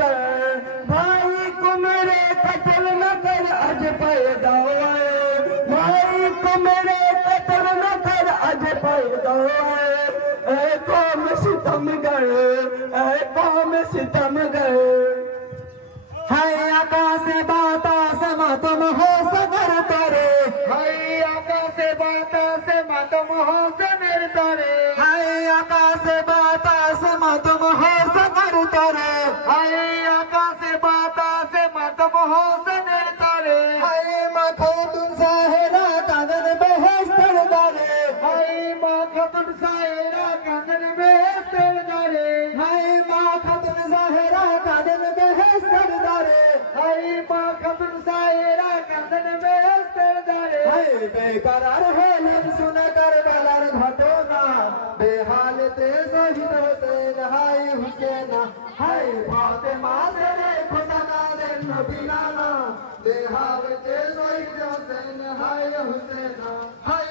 कर भाई को मेरे कत्ल न कर आज पैदा हुए भाई को मेरे कत्ल न कर आज पैदा हुए ऐ कौम सितमगर ऐ कौम सितमगर हाय आकाश बातास मातम हो सगर तारे हाय आकाश बातास मातम हो सगर तारे हाय आकाश बातास मातम हो सगर तारे हाय आकाश बातास मातम हो सगर तारे हाय माथा तुम साहेरा कानन बेहस्तर दारे हाय माथा तुम साहेरा कानन बेहस्तर दारे हाय माथा तुम साहेरा कानन बेहस्तर दारे हाय माथा तुम साहेरा कानन बेहस्तर दारे हाय बेकरार हेलिन सुन कर बलर घटोना बेहालते शहीद हुसैन हाय हुसैन हाय फातिमा से रे खुदा का दिन बिनाना बेहालते शहीद हुसैन हाय हुसैन हाय